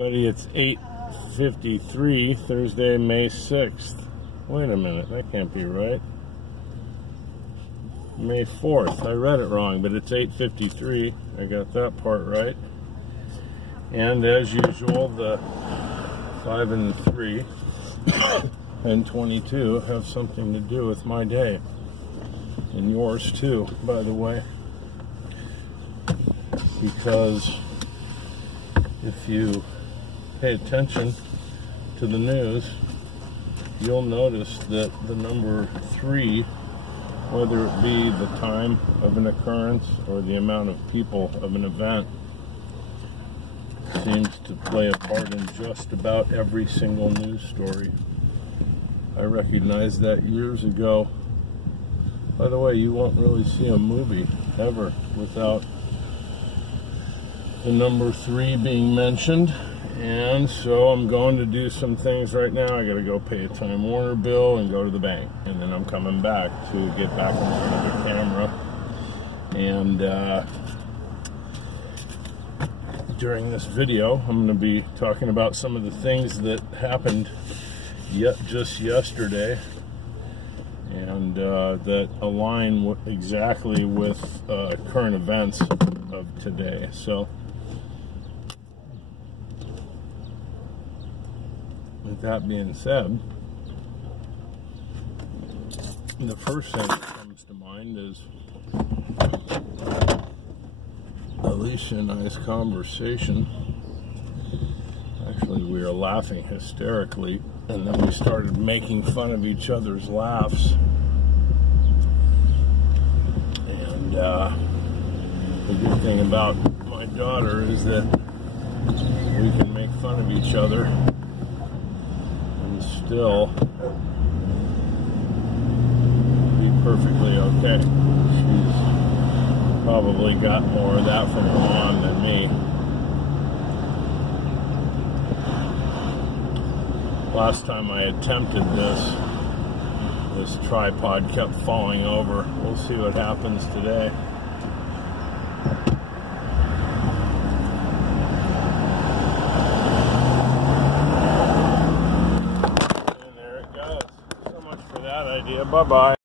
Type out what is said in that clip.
Buddy, it's 8:53, Thursday, May 6th. Wait a minute, that can't be right. May 4th. I read it wrong, but it's 8:53. I got that part right. And as usual, the 5 and 3 and 22 have something to do with my day. And yours too, by the way. Because if you pay attention to the news, you'll notice that the number 3, whether it be the time of an occurrence or the amount of people of an event, seems to play a part in just about every single news story. I recognized that years ago. By the way, you won't really see a movie ever without the number 3 being mentioned. And so I'm going to do some things right now. I gotta go pay a Time Warner bill and go to the bank, and then I'm coming back to get back in front of the camera. And during this video, I'm going to be talking about some of the things that happened just yesterday, and that align exactly with current events of today. So with that being said, the first thing that comes to mind is Alicia and I's conversation. Actually, we were laughing hysterically, and then we started making fun of each other's laughs. And the good thing about my daughter is that we can make fun of each other and still be perfectly okay. She's probably got more of that from her mom than me. Last time I attempted this tripod kept falling over. We'll see what happens today. And there it goes. So much for that idea. Bye-bye.